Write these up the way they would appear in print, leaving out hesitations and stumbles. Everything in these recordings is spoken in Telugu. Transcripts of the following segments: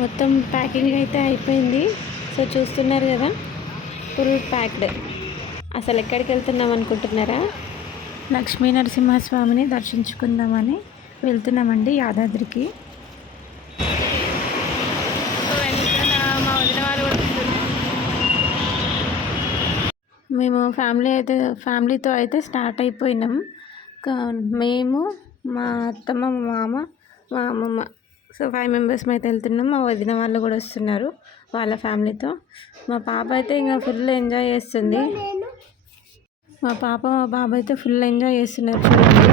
మొత్తం ప్యాకింగ్ అయితే అయిపోయింది. సో చూస్తున్నారు కదా, ఫుల్ ప్యాక్డ్. అసలు ఎక్కడికి వెళ్తున్నాం అనుకుంటున్నారా? లక్ష్మీ నరసింహస్వామిని దర్శించుకుందామని వెళ్తున్నామండి యాదాద్రికి. మేము ఫ్యామిలీతో అయితే స్టార్ట్ అయిపోయినాం. మేము, మా అత్తమ్మ, మా మామ, మా అమ్మమ్మ, సో 5 మెంబర్స్ అయితే వెళ్తున్నాం. మా వదిన వాళ్ళు కూడా వస్తున్నారు వాళ్ళ ఫ్యామిలీతో. మా పాప అయితే ఇంకా ఫుల్ ఎంజాయ్ చేస్తుంది. మా పాప మా బాబు అయితే ఫుల్ ఎంజాయ్ చేస్తున్నారు చూడండి.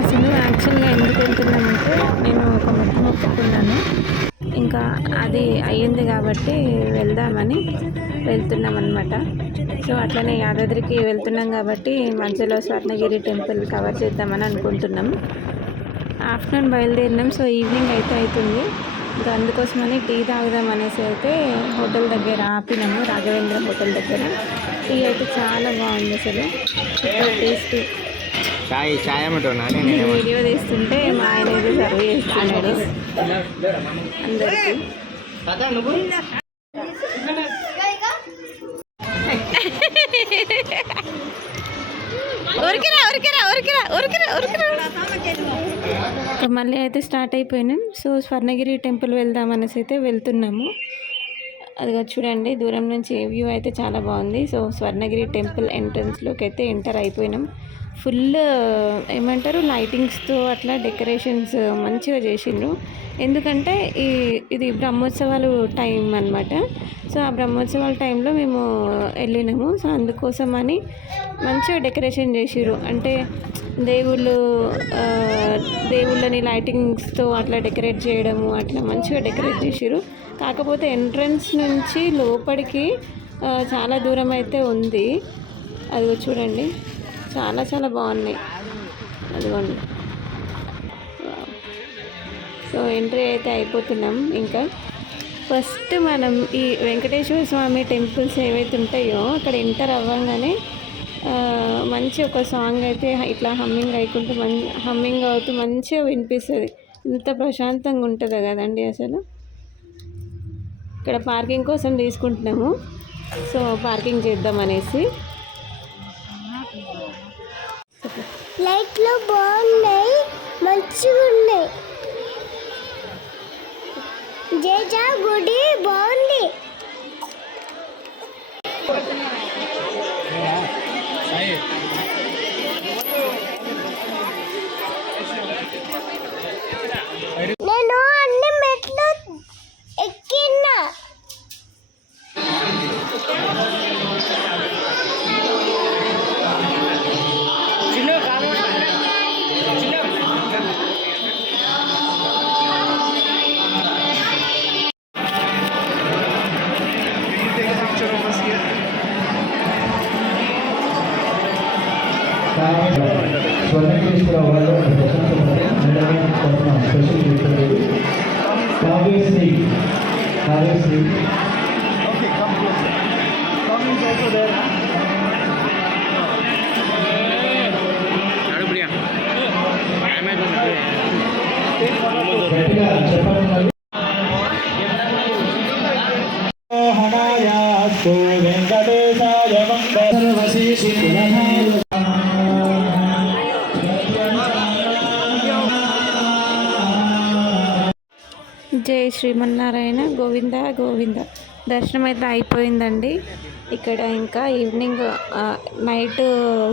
అసలు యాక్చువల్గా ఎందుకు వెళ్తున్నామంటే నేను ఒక మొక్కుకున్నాను, ఇంకా అది అయ్యింది కాబట్టి వెళ్దామని వెళ్తున్నాం అనమాట. సో అట్లనే యాదాద్రికి వెళ్తున్నాం కాబట్టి మధ్యలో స్వర్ణగిరి టెంపుల్ కవర్ చేద్దామని అనుకుంటున్నాం. ఆఫ్టర్నూన్ బయలుదేరినాం. సో ఈవినింగ్ అయితే అవుతుంది. ఇంకా అందుకోసమని టీ తాగుదాం అనేసి అయితే హోటల్ దగ్గర ఆపినాము, రాఘవేంద్ర హోటల్ దగ్గర. టీ అయితే చాలా బాగుంది అసలు, సూపర్ టేస్టీ. వీడియో తీస్తుంటే మా ఆయన ఏదో సర్వ్ చేస్తున్నాడు అందరికి. మళ్ళీ అయితే స్టార్ట్ అయిపోయినాం. సో స్వర్ణగిరి టెంపుల్ వెళ్దాం అనేసి అయితే వెళ్తున్నాము. అదిగా చూడండి, దూరం నుంచి వ్యూ అయితే చాలా బాగుంది. సో స్వర్ణగిరి టెంపుల్ ఎంట్రన్స్లోకి అయితే ఎంటర్ అయిపోయినాం. ఫుల్ ఏమంటారు లైటింగ్స్తో అట్లా డెకరేషన్స్ మంచిగా చేసిండ్రు. ఎందుకంటే ఇది బ్రహ్మోత్సవాలు టైం అనమాట. సో ఆ బ్రహ్మోత్సవాల టైంలో మేము వెళ్ళినాము. సో అందుకోసమని మంచిగా డెకరేషన్ చేసిర్రు. అంటే దేవుళ్ళని లైటింగ్స్తో అట్లా డెకరేట్ చేయడము, అట్లా మంచిగా డెకరేట్ చేసిర్రు. కాకపోతే ఎంట్రన్స్ నుంచి లోపలికి చాలా దూరం అయితే ఉంది. అదిగో చూడండి, చాలా చాలా బాగున్నాయి. అదిగోండి. సో ఎంట్రీ అయితే అయిపోతున్నాం. ఇంకా ఫస్ట్ మనం ఈ వెంకటేశ్వర స్వామి టెంపుల్స్ ఏవైతే ఉంటాయో అక్కడ ఎంటర్ అవ్వగానే మంచి ఒక సాంగ్ అయితే ఇట్లా హమ్మింగ్ అవుతూ మంచిగా వినిపిస్తుంది. ఇంత ప్రశాంతంగా ఉంటుందో కదండి అసలు. ఇక్కడ పార్కింగ్ కోసం తీసుకుంటున్నాము. సో పార్కింగ్ చేద్దాం అనేసి. లైట్లు బాగున్నాయి, మంచిగా ఉన్నాయి. జేజా గుడి బాగుంది. నేను అన్ని మెట్లు ఎక్కినా. స్వర్ణేశ్వర వాళ్ళు స్పెషల్ కావ్యశ్రీ వెంకటేశాయ జై శ్రీమన్నారాయణ, గోవింద గోవింద. దర్శనం అయితే అయిపోయిందండి. ఇక్కడ ఇంకా ఈవినింగ్ నైట్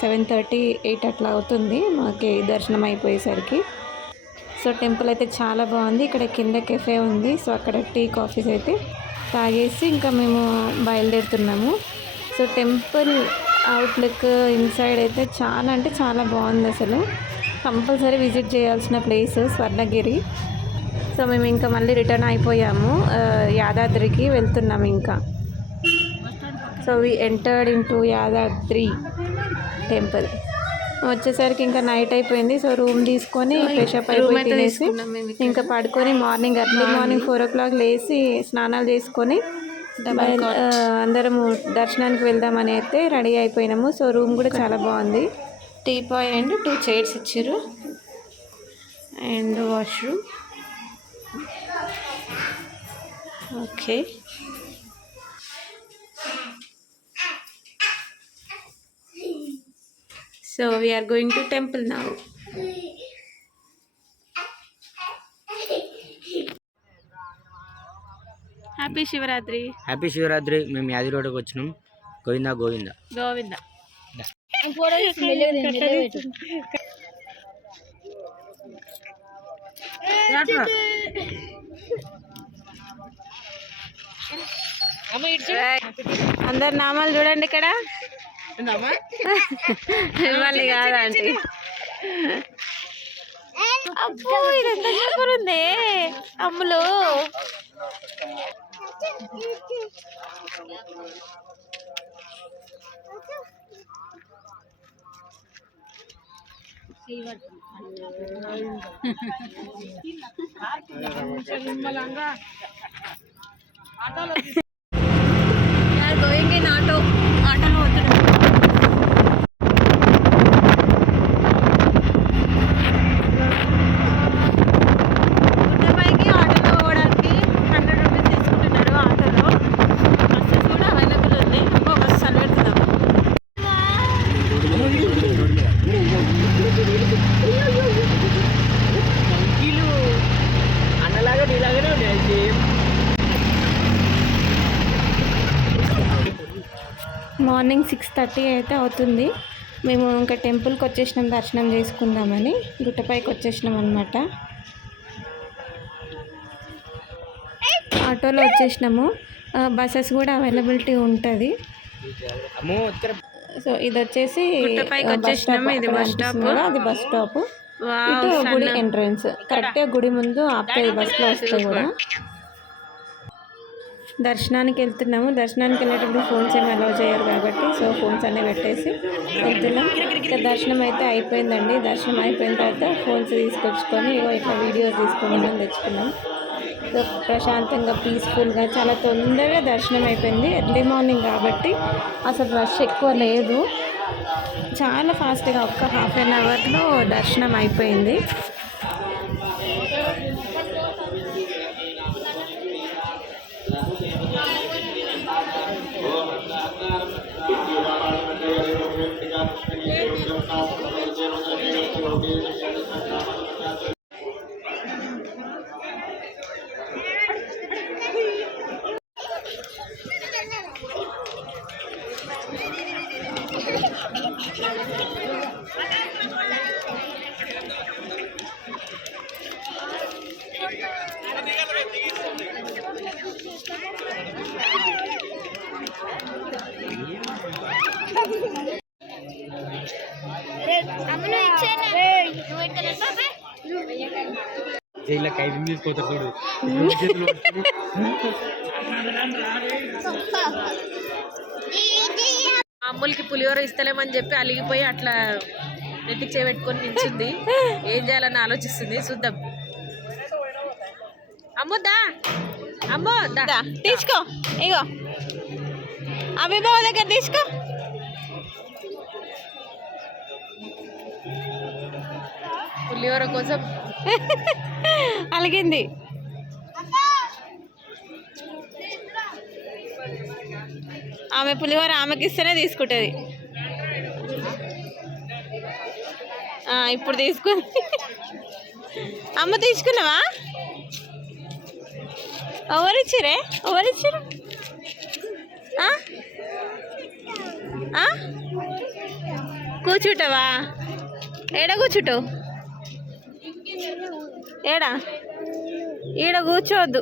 7:30, 8 అట్లా అవుతుంది మాకు దర్శనం అయిపోయేసరికి. సో టెంపుల్ అయితే చాలా బాగుంది. ఇక్కడ కింద కెఫే ఉంది. సో అక్కడ టీ కాఫీస్ అయితే తాగేసి ఇంకా మేము బయలుదేరుతున్నాము. సో టెంపుల్ అవుట్లుక్ ఇన్సైడ్ అయితే చాలా అంటే చాలా బాగుంది అసలు. కంపల్సరీ విజిట్ చేయాల్సిన ప్లేస్ స్వర్ణగిరి. సో మేము ఇంకా మళ్ళీ రిటర్న్ అయిపోయాము, యాదాద్రికి వెళ్తున్నాము ఇంకా. So we entered into Yadadri temple. వచ్చేసరికి ఇంకా నైట్ అయిపోయింది. సో రూమ్ తీసుకొని ఫ్రెషప్ అయిపోయి తినేసి ఇంకా పడుకొని ఎర్లీ మార్నింగ్ 4 o'clock లేచి స్నానాలు చేసుకొని అందరము దర్శనానికి వెళ్దామని అయితే రెడీ అయిపోయినాము. సో రూమ్ కూడా చాలా బాగుంది. టీపాయ్ అండ్ 2 చైర్స్ ఇచ్చారు and washroom. Okay. So we're going to temple now. Happy Shivaratri. Happy Shivaratri. మేము యాది రోడ్డుకి వచ్చినాం. గోవిందా గోవిందా గోవింద. అందరు నామాలు చూడండి ఇక్కడ. మిమ్మల్ని కాదండి. అబ్బో ఇదంతా సూపర్ ఉంది అమ్ములు. Going in auto. ఆటోలో వస్తున్నాం. గుట్టపైకి ఆటోలో పోవడానికి 100 రూపీస్ తీసుకుంటున్నారు. ఆటోలో బస్సెస్ కూడా అవైలబుల్ ఉంది. ఇంకో బస్సు చదివేడుతున్నాము. అన్నలాగా నీలాగానే ఉన్నాయి. మార్నింగ్ 6:30 అయితే అవుతుంది. మేము ఇంకా టెంపుల్కి వచ్చేసినాం దర్శనం చేసుకుందామని. గుట్టపైకి వచ్చేసినాం అనమాట. ఆటోలో వచ్చేసినాము. బస్సెస్ కూడా అవైలబిలిటీ ఉంటుంది. సో ఇది వచ్చేసి బస్ స్టాప్. అది బస్ స్టాప్. ఇటు గుడి ఎంట్రన్స్. కరెక్ట్గా గుడి ముందు ఆపుతాయి బస్సులో వస్తాయి కూడా. దర్శనానికి వెళ్తున్నాము. దర్శనానికి వెళ్ళేటప్పుడు ఫోన్స్ ఏమి అలౌ చేయరు కాబట్టి సో ఫోన్స్ అన్నీ పెట్టేసి వెళ్తున్నాం. ఇంకా దర్శనం అయితే అయిపోయిందండి. దర్శనం అయిపోయిన తర్వాత ఫోన్స్ తీసుకొచ్చుకొని ఇట్లా వీడియోస్ తీసుకుందామని తెచ్చుకున్నాం. సో ప్రశాంతంగా పీస్ఫుల్గా చాలా తొందరగా దర్శనం అయిపోయింది. ఎర్లీ మార్నింగ్ కాబట్టి అసలు రష్ ఎక్కువ లేదు. చాలా ఫాస్ట్గా ఒక్క ½ an hourలో దర్శనం అయిపోయింది. జైల్లో ఖైదీ తీసుకోతారు చూడు. అమ్ములకి పులిహోర ఇస్తలేమని చెప్పి అలిగిపోయి అట్లా నెట్టికి చేపెట్టుకొని నిల్చుంది. ఏం చేయాలని ఆలోచిస్తుంది. చూద్దాం. అమ్ముద్దా అమ్మో దా తీసుకో. ఇగో అభిబావ దగ్గర తీసుకో. పులిహోర కోసం అలిగింది. ఆమె పులిహోర ఆమెకి ఇస్తేనే తీసుకుంటుంది. ఇప్పుడు తీసుకుంది. అమ్మ తీసుకున్నావా? ఎవరిచ్చిరే? ఎవరిచ్చిరు? కూర్చుంటావా? ఏడ కూర్చుంటావు? ఏడా? ఈడ కూర్చోవద్దు.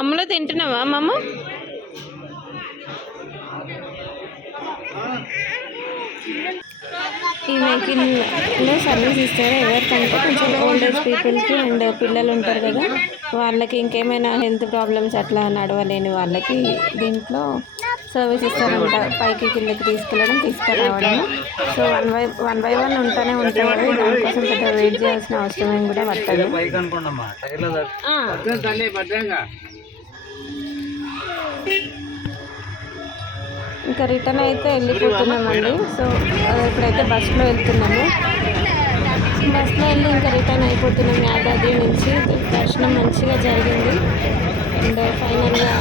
అమ్మలో తింటున్నావా అమ్మమ్మ? ఈ వెహికల్లో సర్వీస్ ఇస్తారు ఎవరికంటే కొంచెం ఓల్డ్ ఏజ్ పీపుల్కి అండ్ పిల్లలు ఉంటారు కదా వాళ్ళకి, ఇంకేమైనా హెల్త్ ప్రాబ్లమ్స్ అట్లా నడవలేని వాళ్ళకి దీంట్లో సర్వీస్ ఇస్తారంట. పైకి కిందకి తీసుకెళ్ళడం తీసుకురావడం. సో వన్ బై వన్ ఉంటూనే ఉంటాయి. దానికోసం పెద్ద వెయిట్ చేయాల్సిన అవసరం ఏం కూడా పట్టదు. ఇంకా రిటర్న్ అయితే వెళ్ళిపోతున్నామండి. సో ఇప్పుడైతే బస్సులో వెళ్తున్నాము. బస్సులో వెళ్ళి ఇంకా రిటర్న్ అయిపోతున్నాం యాదాద్రి నుంచి. దర్శనం మంచిగా జరిగింది. అండ్ ఫైనల్గా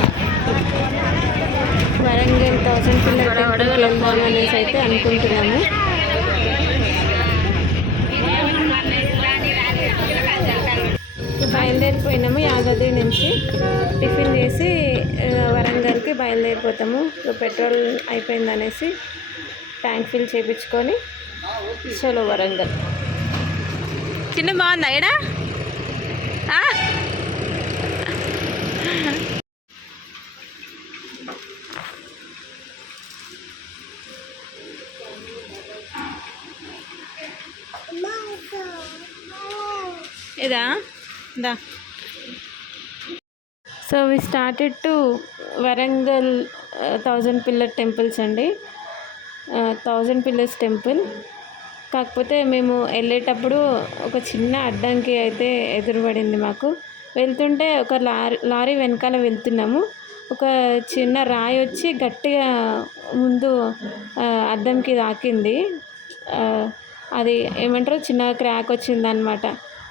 వరంగల్ 1000 పిల్లర్ టెంపుల్కి వెళ్దాం అనేసి అయితే అనుకుంటున్నాము. బయలుదేరిపోయినాము యాదాద్రి నుంచి. టిఫిన్ చేసి వరంగల్కి బయలుదేరిపోతాము. పెట్రోల్ అయిపోయిందనేసి ట్యాంక్ ఫిల్ చేయించుకొని చలో వరంగల్. చిన్న బాగుందా ఎడా? ఇదా దా. So we started to Warangal 1000 pillar temples అండి. 1000 పిల్లర్స్ టెంపుల్. కాకపోతే మేము వెళ్ళేటప్పుడు ఒక చిన్న అడ్డంకి అయితే ఎదురుపడింది మాకు. వెళ్తుంటే ఒక లారీ వెనకాల వెళ్తున్నాము. ఒక చిన్న రాయి వచ్చి గట్టిగా ముందు అద్దంకి తాకింది. అది ఏమంటారు, చిన్న క్రాక్ వచ్చిందనమాట.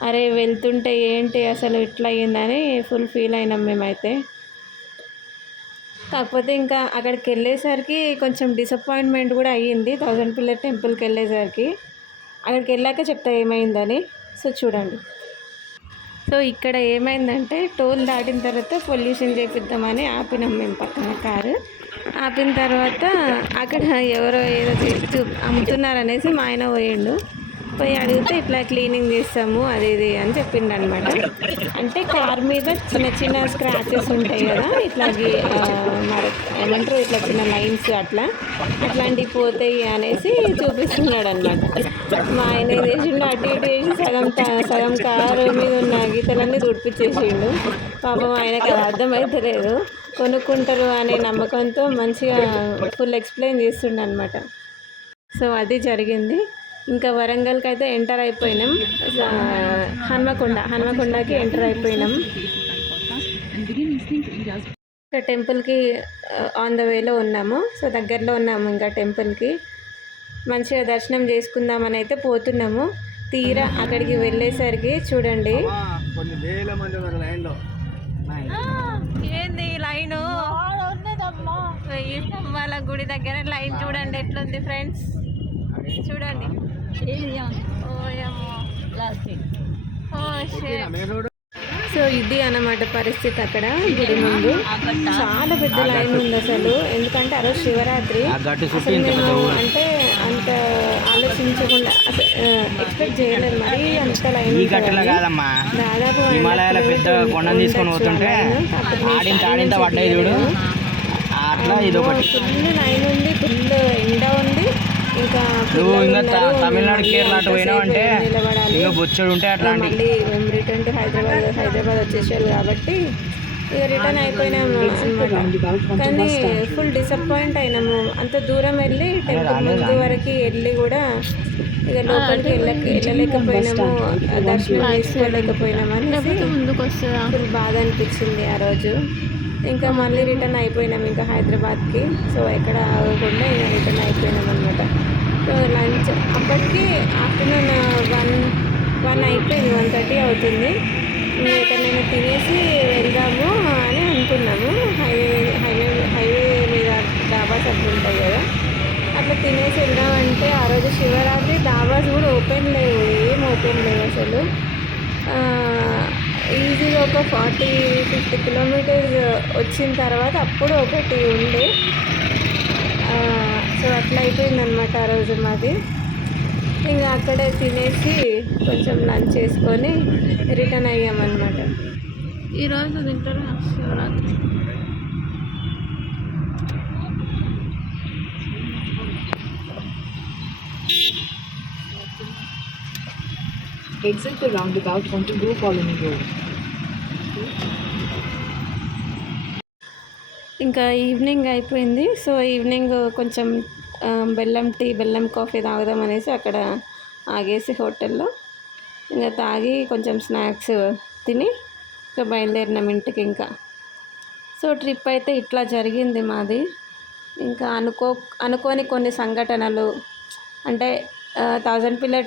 అరే వెళ్తుంటే ఏంటి అసలు ఇట్లా అయ్యిందని ఫుల్ ఫీల్ అయినాం మేమైతే. కాకపోతే ఇంకా అక్కడికి వెళ్ళేసరికి కొంచెం డిసప్పాయింట్మెంట్ కూడా అయ్యింది. 1000 పిల్లర్ టెంపుల్కి వెళ్ళేసరికి. అక్కడికి వెళ్ళాక చెప్తా ఏమైందని. సో చూడండి. సో ఇక్కడ ఏమైందంటే టోల్ దాటిన తర్వాత పొల్యూషన్ చేపిద్దామని ఆపినాం మేము పక్కన కారు. ఆపిన తర్వాత అక్కడ ఎవరో ఏదో అమ్ముతున్నారనేసి మా ఆయన పోయి అడిగితే ఇట్లా క్లీనింగ్ చేస్తాము అది ఇది అని చెప్పిండు అనమాట. అంటే కార్ మీద చిన్న చిన్న స్క్రాచెస్ ఉంటాయి కదా, ఇట్లా ఏమంటారు ఇట్లా చిన్న లైన్స్ అట్లాంటివి పోతాయి అనేసి చూపిస్తున్నాడు అనమాట. మా ఆయన ఏం చేసిండు, అటు ఇటు చేసి సగం కారు మీద ఉన్న గీతలన్నీ తుడిపించేసిండు. పాపం ఆయనకు అది అర్థమైతే లేదు. కొనుక్కుంటారు అనే నమ్మకంతో మంచిగా ఫుల్ ఎక్స్ప్లెయిన్ చేస్తుండే అనమాట. సో అది జరిగింది. ఇంకా వరంగల్కి అయితే ఎంటర్ అయిపోయినాం. హన్మకొండకి ఎంటర్ అయిపోయినాం. ఇంకా టెంపుల్కి ఆన్ ద వేలో ఉన్నాము. సో దగ్గరలో ఉన్నాము ఇంకా టెంపుల్కి. మంచిగా దర్శనం చేసుకుందామని అయితే పోతున్నాము. తీరా అక్కడికి వెళ్ళేసరికి చూడండి ఏంది లైను, వాళ్ళ గుడి దగ్గర లైన్ చూడండి ఎట్లుంది ఫ్రెండ్స్. చూడండి. సో ఇది అన్నమాట పరిస్థితి అక్కడ గుడి ముందు. చాలా పెద్ద లైన్ ఉంది అసలు. ఎందుకంటే ఆ రోజు శివరాత్రి. అసలు మేము అంటే అంత ఆలోచించకుండా ఎక్స్పెక్ట్ చేయలేదు మరి అంత లైన్. దాదాపు ఫుల్ లైన్ ఉంది, ఫుల్ ఎండ ఉంది. ఇంకా తమిళనాడు కేరళ పోయినామంటే మళ్ళీ మేము రిటర్న్ టు హైదరాబాద్ వచ్చేసారు కాబట్టి ఇక రిటర్న్ అయిపోయినాము అనమాట. కానీ ఫుల్ డిసప్పాయింట్ అయినాము. అంత దూరం వెళ్ళి టెంపుల్ ముందు వరకు వెళ్ళి కూడా ఇక లోపలికి వెళ్ళలేకపోయినాము, దర్శనం చేసుకోలేకపోయినాము అనేసి ఫుల్ బాధ అనిపించింది ఆ రోజు. ఇంకా మళ్ళీ రిటర్న్ అయిపోయినాం ఇంకా హైదరాబాద్కి. సో ఎక్కడ ఆగకుండా ఇంకా రిటర్న్ అయిపోయినాం అనమాట. సో లంచ్ అప్పటికి ఆఫ్టర్నూన్ 1 అయిపోయింది, 1:30 అవుతుంది. ఇంకా ఎక్కడైనా తినేసి వెళ్దాము అని అనుకున్నాము. హైవే మీద డాబాస్ అట్లా ఉంటాయి కదా, అట్లా తినేసి వెళ్దామంటే ఆ రోజు శివరాత్రి డాబాస్ కూడా ఓపెన్ లేవు, ఏం ఓపెన్ లేవు అసలు. ఈజీగా ఒక 40-50 కిలోమీటర్స్ వచ్చిన తర్వాత అప్పుడు ఒకటి ఉండే. సో అట్లా అయిపోయిందనమాట ఆ రోజు మాది. ఇంకా అక్కడే తినేసి కొంచెం లంచ్ చేసుకొని రిటర్న్ అయ్యామన్నమాట. ఈరోజు తింటారా Shivaratri? Exit the roundabout onto Go Colony Road. ఇంకా ఈవినింగ్ అయిపోయింది. సో ఈవినింగ్ కొంచెం బెల్లం టీ, బెల్లం కాఫీ తాగుదాం అనేసి అక్కడ ఆగేసి హోటల్లో ఇంకా తాగి కొంచెం స్నాక్స్ తిని ఇంకా బయలుదేరినాం ఇంటికి ఇంకా. సో ట్రిప్ అయితే ఇట్లా జరిగింది మాది. ఇంకా అనుకోని కొన్ని సంఘటనలు అంటే 1000 పిల్లర్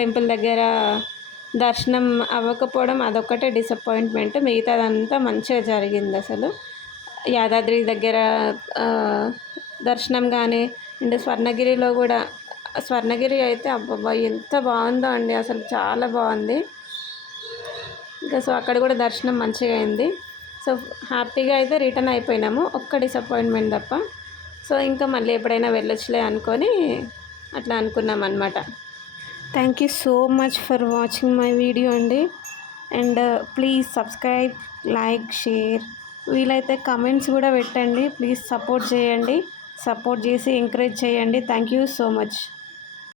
టెంపుల్ దగ్గర దర్శనం అవ్వకపోవడం అదొక్కటే డిసప్పాయింట్మెంట్. మిగతాదంతా మంచిగా జరిగింది అసలు. యాదాద్రి దగ్గర దర్శనం కానీ అండ్ స్వర్ణగిరిలో కూడా, స్వర్ణగిరి అయితే అబ్బబ్బా ఎంత బాగుందో అండి, అసలు చాలా బాగుంది. ఇంకా సో అక్కడ కూడా దర్శనం మంచిగా అయింది. సో హ్యాపీగా అయితే రిటర్న్ అయిపోయినాము, ఒక్క డిసప్పాయింట్మెంట్ తప్ప. సో ఇంకా మళ్ళీ ఎప్పుడైనా వెళ్ళొచ్చులే అనుకొని అట్లా అనుకున్నాం అనమాట. Thank you so much for watching my video అండి. And please subscribe, like, share, వీలైతే కమెంట్స్ కూడా పెట్టండి. ప్లీజ్ సపోర్ట్ చేయండి, సపోర్ట్ చేసి ఎంకరేజ్ చేయండి. Thank you so much.